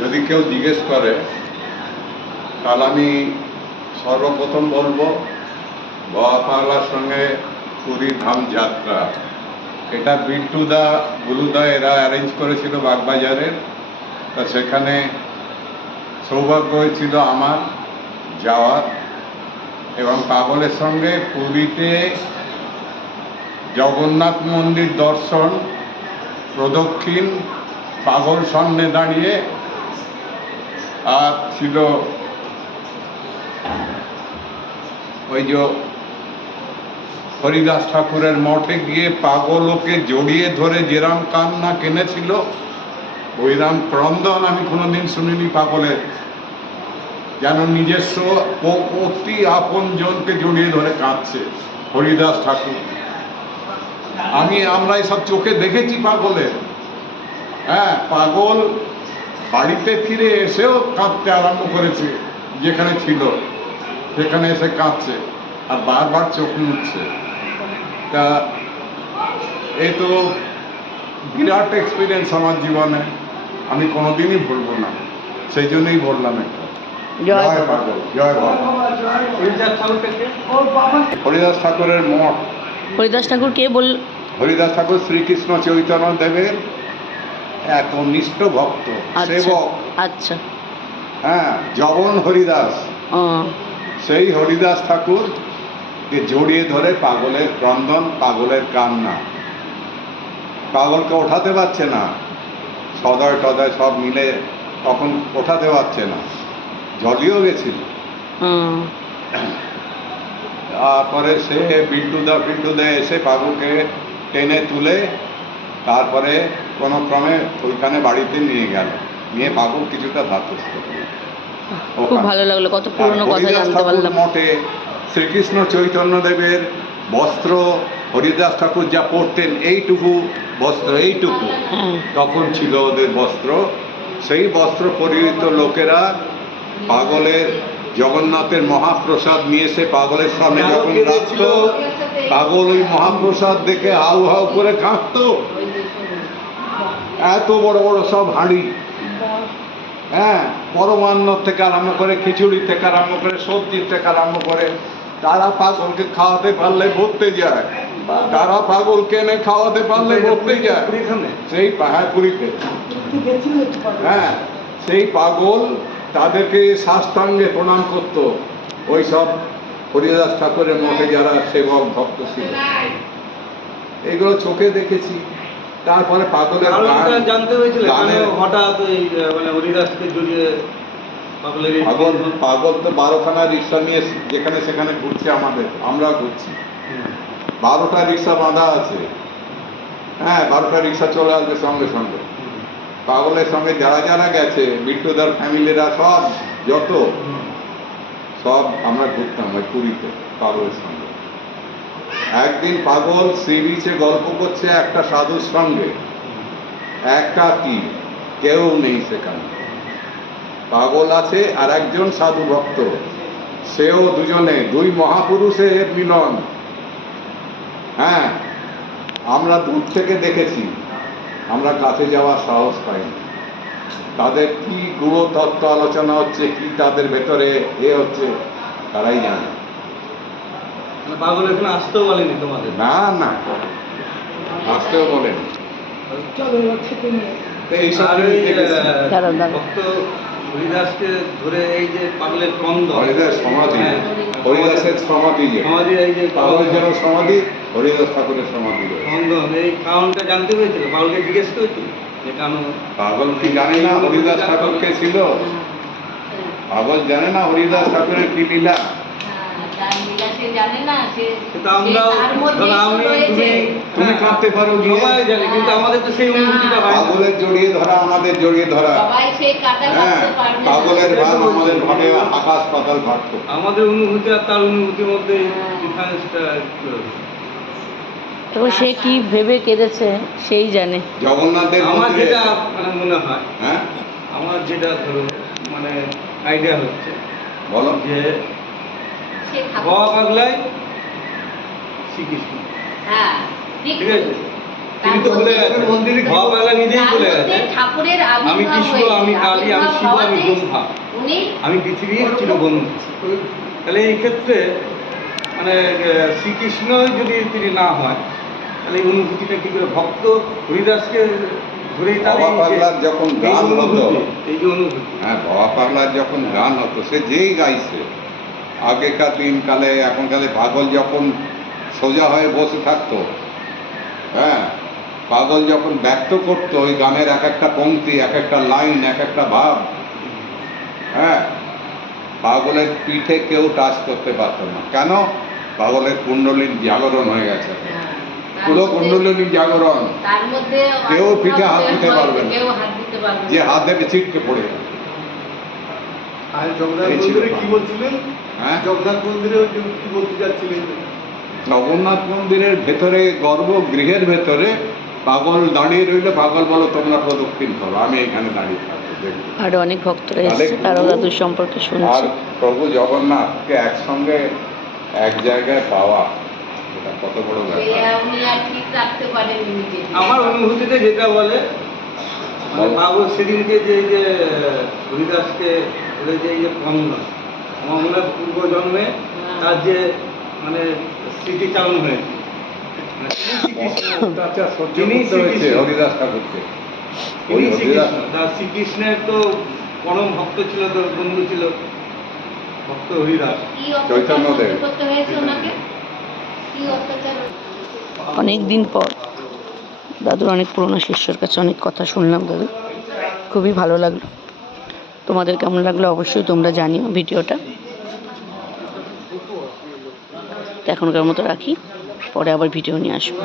যদি কেউ জিজ্ঞেস করে তাহলে আমি সর্বপ্রথম বলবো বাবা পাগলার সঙ্গে পুরী ধাম যাত্রা। এটা বিট্টুদা গুলুদা এরা অ্যারেঞ্জ করেছিল বাগবাজারের। তা সেখানে সৌভাগ্য হয়েছিল আমার যাওয়ার, এবং পাগলের সঙ্গে পুরীতে জগন্নাথ মন্দির দর্শন প্রদক্ষিণ, পাগল সামনে দাঁড়িয়ে, আর ছিল ওই যে হরিদাস ঠাকুরের মঠে গিয়ে পাগলকে জড়িয়ে ধরে যেরাম কান্না কেনেছিল, ওইরাম ক্রন্দন আমি কোনোদিন শুনিনি পাগলের। যেন নিজস্ব অতি আপন জনকে জড়িয়ে ধরে কাঁদছে হরিদাস ঠাকুর। আমরা সব চোখে দেখেছি পাগলের। হ্যাঁ, পাগল বাড়িতে ফিরে এসেও কাঁদতে আরম্ভ করেছে, যেখানে ছিল সেখানে এসে কাঁদছে আর বারবার চোখ মুছছে। তা এই তো বিরাট এক্সপিরিয়েন্স আমার জীবনে, আমি কোনোদিনই ভুলবো না, সেই জন্যই বললাম এটা। জয় পাগল, জয় বাবা। হরিদাস ঠাকুরের মঠ। হরিদাস ঠাকুর কে বল? হরিদাস ঠাকুর শ্রীকৃষ্ণ চৈতন্য দেবের একনিষ্ঠ ভক্ত, সেবক। আচ্ছা। হ্যাঁ, জগন হরিদাস। সেই হরিদাস ঠাকুরকে জড়িয়ে ধরে পাগলের ক্রন্দন, পাগলের কান্না। পাগলকে ওঠাতে পারছে না, সদয় টদয় সব মিলে তখন ওঠাতে পারছে না, জলিও গেছিল। তারপরে সে বিল্টুদা এসে পাগলকে টেনে তুলে তারপরে কোনো ক্রমে ওইখানে বাড়িতে নিয়ে গেল, নিয়ে পাগল কিছুটা ধাতস্থ। খুব ভালো লাগলো, কত পুরনো কথা জানতে পারলাম। মঠে শ্রীকৃষ্ণ চৈতন্যদেবের বস্ত্র হরিদাস ঠাকুর যা পরতেন, এইটুকু বস্ত্র, এইটুকু তখন ছিল ওদের বস্ত্র। সেই বস্ত্র পরিহিত লোকেরা পাগলের জগন্নাথের মহাপ্রসাদ নিয়ে এসে পাগলের সামনে যখন রাখত, পাগল ওই মহাপ্রসাদ দেখে হাউ হাউ করে কাঁদত। এত বড় বড় সব হাঁড়ি, হ্যাঁ, পরমান্ন থেকে আরম্ভ করে, খিচুড়ি থেকে আরম্ভ করে, সবজির থেকে আরম্ভ করে, তারা পাগলকে খাওয়াতে পারলে ভরতে যায়, তারা পাগলকে এনে খাওয়াতে পারলে ভরতে যায়। সেই পুরীতে, হ্যাঁ, সেই পাগল তাদেরকে সাষ্টাঙ্গে প্রণাম করত, ওই সব হরিদাস ঠাকুরের মঠে যারা সেবক ভক্ত ছিল। এগুলো চোখে দেখেছি। তারপরে পাগলের জানতে হয়েছিল হঠাৎ মানে হরিদাসকে জড়িয়ে পাগল তো 12খানা রিক্সা নিয়ে যেখানে সেখানে ঘুরছে, আমরা ঘুরছি, 12টা রিক্সা বাঁধা আছে। হ্যাঁ, 12টা রিক্সা চলে আসবে সঙ্গে সঙ্গে। পাগলের সঙ্গে যারা যারা গেছে, বিট্টুদার ফ্যামিলিরা সব, যত সব আমরা ঘুরতাম ওই পুরীতে পাগলের সঙ্গে। একদিন পাগল সি বিচে গল্প করছে একটা সাধুর সঙ্গে, একাকী, কেউ নেই সেখানে। পাগল আছে আর একজন সাধু ভক্ত, সেও দুজনে, দুই মহাপুরুষের মিলন। হ্যাঁ, আমরা দূর থেকে দেখেছি, আমরা কাছে যাওয়ার সাহস পাইনি। তাদের কি গুরু তত্ত্ব আলোচনা হচ্ছে, কি তাদের ভেতরে হচ্ছে, তারাই জানে। পাগল এখানে আসতেও বলেনি তোমাদের? না না, আসতেও বলেনি। হরিদাসকে ধরে এই যে পাগলের কন্দ, হরিদাস সমাধি, হরিদাসের সমাধি, এই যে পাগলের যেন সমাধি, হরিদাস ঠাকুরের সমাধি। এই কারণটা জানতে পেরেছিল, পাগলকে জিজ্ঞেস করেছিল যে কেন? পাগল কি জানে না হরিদাস ঠাকুরকে ছিল? পাগল জানে না হরিদাস ঠাকুরের কি লীলা? তুমি কাঁদতে পারো, সবাই জানে, কিন্তু আমাদের তো সেই অনুভূতিটা হয় না। পাগলের জড়িয়ে ধরা, আমাদের জড়িয়ে ধরা। হ্যাঁ, পাগলের ভাব আমাদের ভাবে আকাশ পাতাল পার্থক্য। আমাদের অনুভূতি আর তার অনুভূতির মধ্যে ডিফারেন্সটা এবং সে কি ভেবে কেঁদেছে সেই জানে। জগন্নাথের আমার যেটা মানে মনে হয়, হ্যাঁ, আমার যেটা ধরো মানে আইডিয়া হচ্ছে, বলো, যে বাবা পাগলাই শ্রীকৃষ্ণ, ঠিক আছে, তিনি তো বলে গেছেন মন্দিরে ভবা পাগলা নিজেই বলে গেছেন ঠাকুরের আমি কৃষ্ণ আমি কালী আমি শিব আমি ব্রহ্মা উনি আমি পৃথিবীর চিরবন্ধু। তাহলে এই ক্ষেত্রে মানে শ্রীকৃষ্ণ যদি তিনি না হয় তাহলে এই অনুভূতিটা কি করে ভক্ত হরিদাসকে ধরেই তার ভবা পাগলার যখন গান হতো, এই যে অনুভূতি হ্যাঁ ভবা পাগলার যখন গান হতো সে যেই গাইছে, আগেকার দিনকালে এখনকালে পাগল যখন সোজা হয়ে বসে থাকতো, হ্যাঁ পাগল যখন ব্যক্ত করতো ওই গানের এক একটা পংক্তি, এক একটা লাইন, এক একটা ভাব, হ্যাঁ পাগলের পিঠে কেউ টাচ করতে পারতো না। কেন? পাগলের কুণ্ডলীর জাগরণ হয়ে গেছে, পুরো কুণ্ডলীর জাগরণ। তার মধ্যে কেউ পিঠে হাত দিতে পারবে না, কেউ হাত দিতে পারবে না। যে হাত দেবে ছিটকে পড়ে যাবে। আর জগন্নাথ এই ছিল মন্দিরে ব্যাপার। কি বলছিলেন? হ্যাঁ জগন্নাথ মন্দিরে কি বলতে যাচ্ছিলেন? জগন্নাথ মন্দিরের ভেতরে, গর্ভগৃহের ভেতরে পাগল দাঁড়িয়ে রইলে পাগল বলো তোমরা প্রদক্ষিণ করো, আমি এখানে দাঁড়িয়ে থাকবো দেখবো। আরও অনেক ভক্তরা এসেছে, তারাও দাদুর সম্পর্কে আর শুনছে। প্রভু জগন্নাথকে একসঙ্গে এক জায়গায় পাওয়া, এটা কত বড় ব্যাপার। উনি আর ঠিক রাখতে পারেন নিজে। আমার অনুভূতিতে যেটা বলে মানে পাগল সেদিনকে যে হরিদাসকে বলে যে এই যে কঙ্গন আমার মনে হয় পূর্বজন্মে তার যে মানে স্মৃতিচারণ হয়েছে মানে তিনি শ্রীকৃষ্ণ, অত্যাচার সহ্য তিনি করতে হয়েছে শ্রীকৃষ্ণ। হরিদাস ঠাকুরকে। ওই তিনি হরিদাস শ্রীকৃষ্ণ, তার শ্রীকৃষ্ণের তো পরম ভক্ত ছিল, তো বন্ধু ছিল ভক্ত হরিদাস। কি অত্যাচার চৈতন্যদেব। সহ্য করতে হয়েছে ওনাকে? কি অত্যাচার? অনেক দিন পর দাদুর অনেক পুরনো শিষ্যর কাছে অনেক কথা শুনলাম দাদু, খুবই ভালো লাগলো। তোমাদের কেমন লাগলো অবশ্যই তোমরা জানিও ভিডিওটা। তো এখনকার মতো রাখি, পরে আবার ভিডিও নিয়ে আসবো।